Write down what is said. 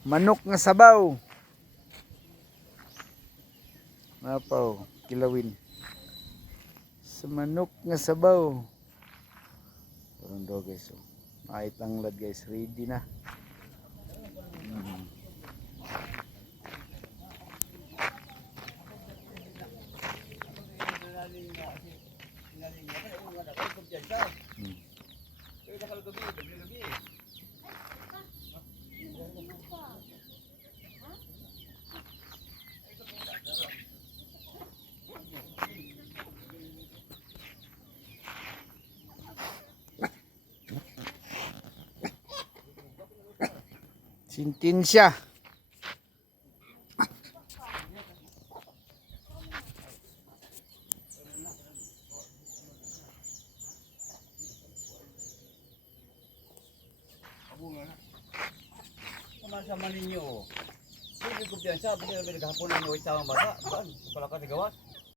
Manok nga sabaw. Mapaw, kilawin. Sa manok nga sabaw. Parang daw guys. Oh. Maitanglad guys, ready na. Sintensya. Sama-sama ninyo. Hindi ko kumpiyansa, hindi namin naghapon ng uwit sa mga bata. Saan? Palaka ni gawas.